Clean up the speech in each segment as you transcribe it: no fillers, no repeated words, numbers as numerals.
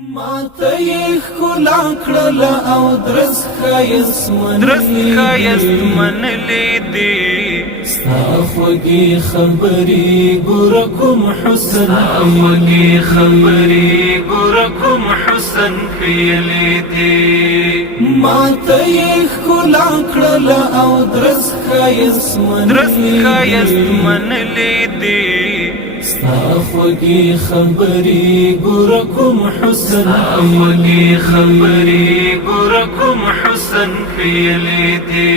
ما ته یې ښکلا کړله او درس ښایست منلې دي ستا خوږې خبرې ګوره کوم حسن ښیلې دي ما ته یې ښکلا کړله او درس ښایست منلې دي ستا خوږې خبرې ګوره کوم حسن ښیلې دي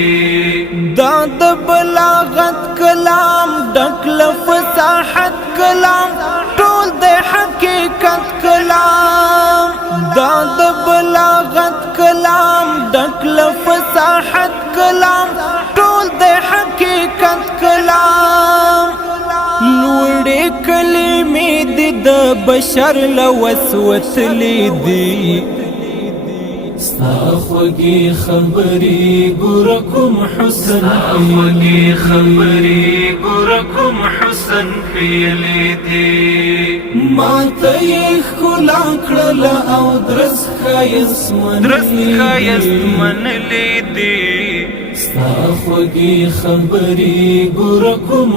دا د بلاغت کلام ډک له فصاحت کلام ټول د حقیقت کلام دا د بلاغت کلام ډک له فصاحت کلام ټول د حقیقت کلام لوړې کلمې دي د بشر له وس وتلې دي ستا خوږې خبرې ګوره کوم حسن ښیلې دي ما ته یې ښکلا کړله او درس ښایست منلې دي ستا خوږې خبرې ګوره کوم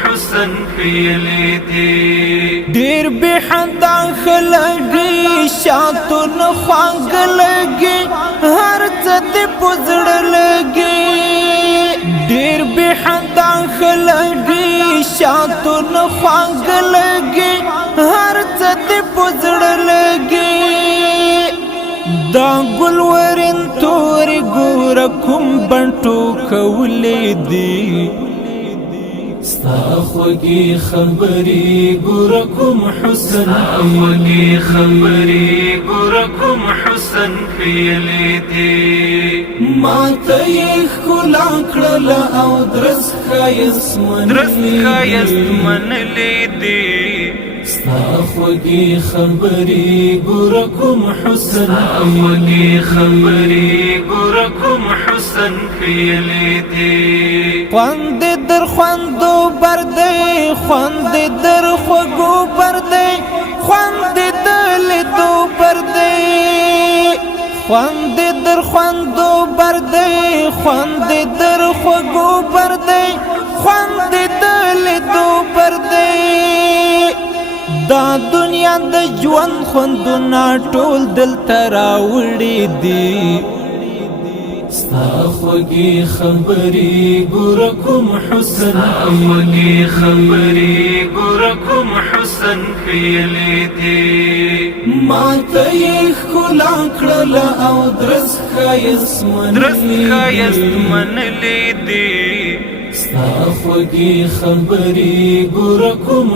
حسن ښیلې دي ډېر بې حده خلګي شاتون خواږ لګي هر څه دې په زړه لګي ډېر بې حده خلګي شاتون خواږ لګي هر څه دې په زړه لګي دا ګلورین تورې ګوره کوم بڼټو کولې دي ستا خوږې خبرې ګوره کوم حسن ښیلې دي ما ته یې ښکلا کړله او درس ښایست منلې دي ستا خوږې خبرې ګوره کوم حسن ښیلې دي خوند در خوندو بردی خوند در خوږو بردی خوند در لیدو بردی خوند در خوندو بردی خوند در خوږو بردی خوند در لیدو بردی دا دنیا د ژوند خوندونه ټول دلته راوړي دي ستا خوږې خبرې ګوره کوم حسن ښیلې دي ما ته یې ښکلا کړله او درس ښایست منلې دي ستا خوږې خبرې ګوره کوم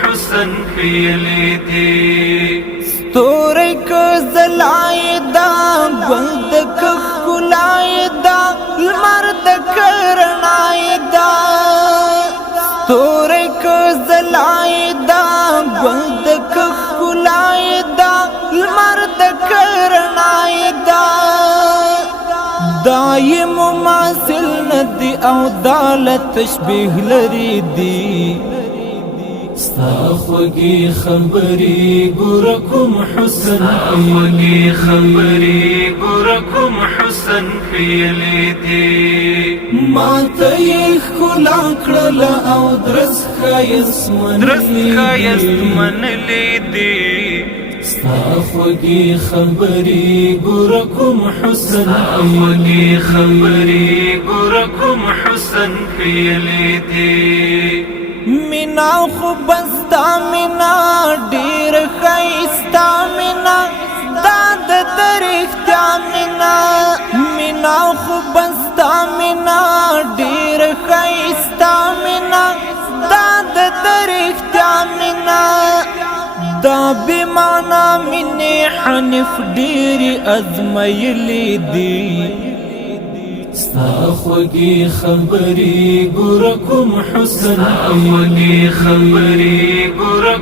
حسن ښیلې دي ستوري که ځلای دا ګل د ښکلای دا لمر د کرنای دا ستوري که ځلای دا ګل د ښکلای دا لمر د کرنای دا دای مماثل ندی او دال تشبیه لري دي ستا خوږې خبرې ګوره کوم حسن ښیلې دي ما ته یې ښکلا کړله او درس ښایست منلې دي ستا خوږې خبرې ګوره کوم حسن ښیلې دي مینا خو بستا مینا ډېر ښایسته مینا دا د رښتیا مینا خو بستا مینا ډېر ښایسته مینا دا د رښتیا مینا دا بې معنا مینې حنیف ډېرې ازمایلې دي ستا خوږې خبرې ګوره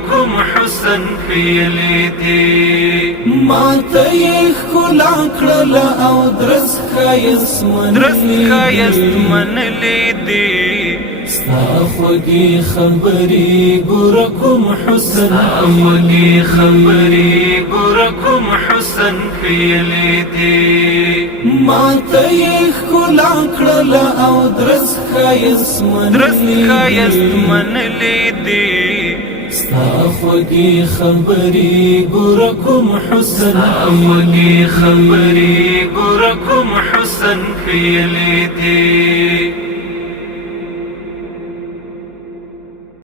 کوم حسن ښیلې دي ما ته یې ښکلا کړله او درس ښایست منلې دي ستا خوږې خبرې ګوره کوم حسن خوږې خبرې ګوره کوم حسن پیلې دي ما ته یې ښکلا کړله او درست ښایست منلې دي ستا خوږې خبرې ګوره کوم حسن خوږې خبرې ګوره کوم حسن پیلې دي